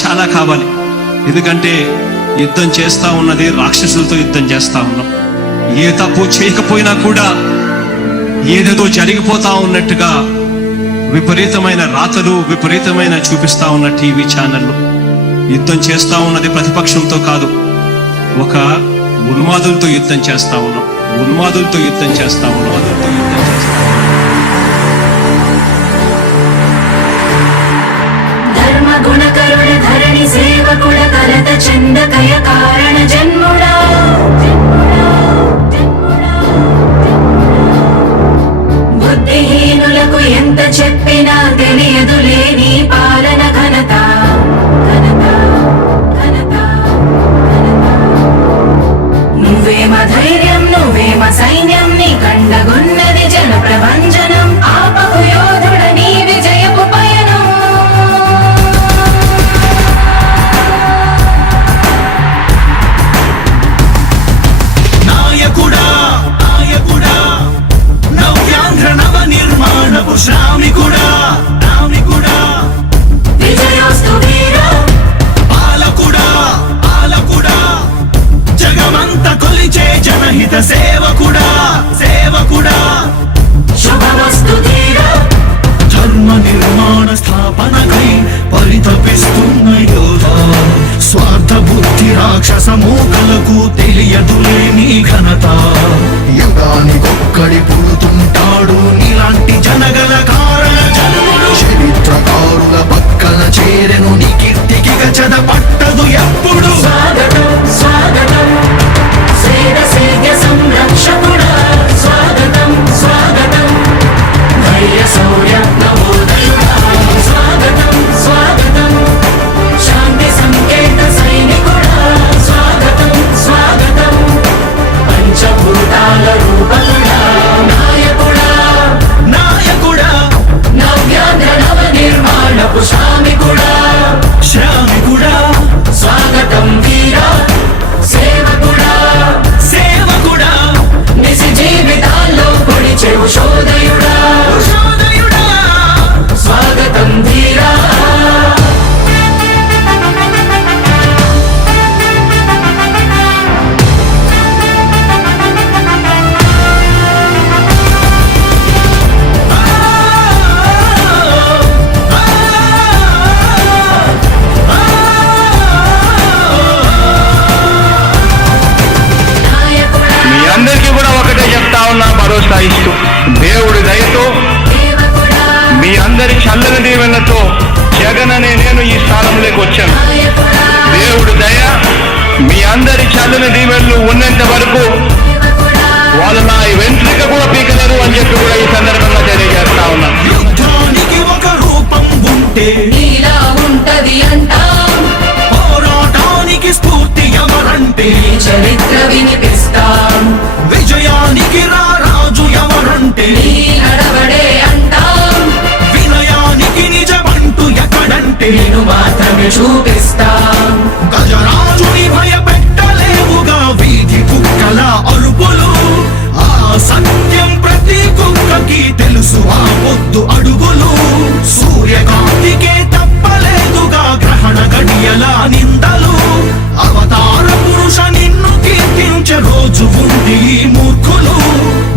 చాలా కావాలి. ఎందుకంటే యుద్ధం చేస్తా ఉన్నది రాక్షసులతో యుద్ధం చేస్తా ఉన్నాం. ఏ తప్పు చేయకపోయినా కూడా ఏదేదో జరిగిపోతా ఉన్నట్టుగా విపరీతమైన రాతలు, విపరీతమైన చూపిస్తా ఉన్న టీవీ ఛానళ్ళు. యుద్ధం చేస్తా ఉన్నది ప్రతిపక్షంతో కాదు, ఒక ఉన్మాదులతో యుద్ధం చేస్తా ఉన్నాం. ఉన్మాదులతో యుద్ధం చేస్తా ఉన్నాం. ధర్మ గుణకరుణ ధరణి సేవకుడ కలత చందకయ కారణ జన్ముడా బుద్ధిహీనులకు ఎంత చెప్పినా తెలియదులే నీ పాలన ఘనత. నువ్వేమ ధైర్యం, నువ్వేమ సైన్యం, నీ కండగున్నది జన ప్రభంజనం. ఆపకు యోధుడ నీ విజయపు పయనం. నాయకుడా నాయకుడా నవ్యాంధ్ర నవ నిర్మాణపు శ్రామికుడా రామికుడా విజయోస్తు వీరా పాలకుడా పాలకుడా జగమంత కొలిచే జనహిత సేవకుడా సేవకుడా శుభమస్తు ధీరా ధర్మ నిర్మాణ స్థాపనకై పరితపిస్తున్న యోధా. స్వార్థ బుద్ధి రాక్షస మూకలకు తెలియదులే నీ ఘనత. యుగానికొక్కడి పుడుతుంటాడు నీలాంటి జనగల కారణ జన్ముడు. చరిత్రకారుల పక్కన చేరెను నీ కీర్తికి గచద పట్టదు ఎప్పుడు. స్వాగతం స్వాగతం సేద సేద్య సంరక్షకుడా. స్వాగతం స్వాగతం ధైర్య శౌర్య నవోదయుడా. స్వాగతం స్వాగతం శాంతి సంకేత సైనికుడా. స్వాగతం స్వాగతం పంచభూతాల రూపకుడా. నాయకుడా నాయకుడా నవ్యాంధ్ర నవ నిర్మాణపు శ్రామికుడా. శ్రామికుడా స్వాగతం వీరా సేవకుడా. సేవకుడా నిజ జీవితాల్లో పొడిచెవు శోధయుడా. శోధయుడా స్వాగతం ధీరా నాయకుడా మీ అందరికీ కూడా ఒకటే చెప్తా ఉన్నా, భరోసా ఇస్తూ దేవుడి దయతో సేవకుడా. మీ అందరి చల్లని దీవెనతో జగన్ అనే నేను ఈ స్థానంలోకి వచ్చాను. నాయకుడా దేవుడి దయ, మీ అందరి చల్లని దీవెనలు ఉన్నంత వరకు సేవకుడా. వాళ్ళు నా వెంట్రిక కూడా పీకలేరు అని చెప్పి కూడా ఈ సందర్భంగా తెలియజేస్తా ఉన్నా. యుద్ధానికి ఒక రూపం ఉంటే నీలా ఉంటది అంటాం. పోరాటానికి స్ఫూర్తి ఎవరంటే నీ చరిత్ర వినిపిస్తాం. విజయానికి రారాజు ఎవరంటే నీ నడవడే అంటాం. వినయానికి నిజమంటూ ఎక్కడంటే నేను మాత్రమే చూపిస్తాం. గజరాజుని భయపెట్టలేవుగా వీధి కుక్కల అరుపులు. ఆ సత్యం ప్రతి కుక్కకి తెలుసు, ఆ ముద్దు అడుగులు. సూర్యకాంతికే తప్పలేదుగా గ్రహణ గడియల నిందలు. అవతార పురుష నిన్ను కీర్తించే రోజు ఉంది ఈ మూర్ఖులు.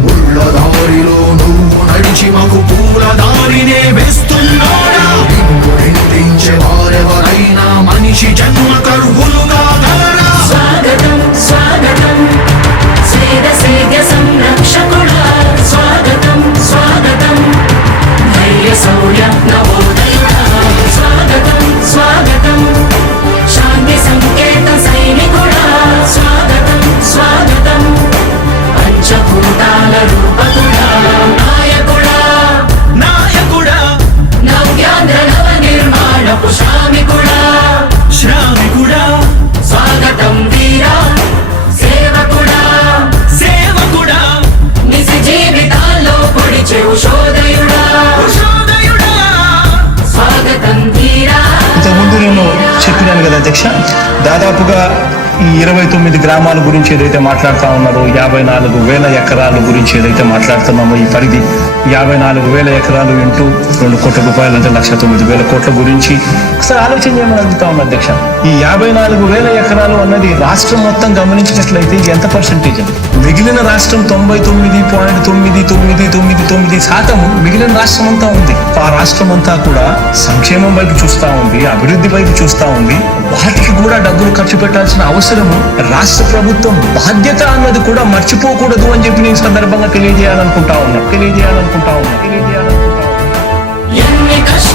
ముళ్ళ దారిలో నువ్వు నడిచి మాకు పూల దారినే వేస్తున్నాడా. నిన్ను నిందించే వారెవరైనా మనిషి జన్మ కర్హులుగా గలరా. స్వాగతం స్వాగతం సేద సేద్య సంరక్షకుడా. స్వాగతం స్వాగతం ధైర్య శౌర్య నవోదయుడా. స్వాగతం స్వాగతం శాంతి సంకేత సైనికుడా. స్వాగతం స్వాగతం పంచభూతాల రూపకుడా. నాయకుడా నాయకుడా నవ్యాంధ్ర నవ నిర్మాణపు శ్రామికుడా. శ్రామికుడా స్వాగతం వీరా సేవకుడా. సేవకుడా నిజ జీవితాల్లో పొడిచెవు శోధయుడా. శోధయుడా స్వాగతం ధీరా ఇంతకుముందు నేను చెప్పినాను కదా అధ్యక్ష, దాదాపుగా ఈ 29 గ్రామాల గురించి ఏదైతే మాట్లాడుతా ఉన్నారో 54,000 ఎకరాల గురించి ఏదైతే మాట్లాడుతున్నామో ఈ పరిధి 54,000 ఎకరాలు ఇంటూ 2 కోట్ల రూపాయలు అంటే 1,09,000 కోట్ల గురించి ఒకసారి ఆలోచన చేయమని అడుగుతా ఉన్నా అధ్యక్ష. ఈ 54,000 ఎకరాలు అన్నది రాష్ట్రం మొత్తం గమనించినట్లయితే ఎంత పర్సెంటేజ్ అండి? మిగిలిన రాష్ట్రం 99.999% మిగిలిన రాష్ట్రం అంతా ఉంది. ఆ రాష్ట్రం అంతా కూడా సంక్షేమం వైపు చూస్తా ఉంది, అభివృద్ధి వైపు చూస్తా ఉంది. వాటికి కూడా డబ్బులు ఖర్చు పెట్టాల్సిన అవసరము రాష్ట్ర ప్రభుత్వం బాధ్యత అన్నది కూడా మర్చిపోకూడదు అని చెప్పి నేను సందర్భంగా తెలియజేయాలనుకుంటా ఉన్నా. ఎన్ని కష్టాలు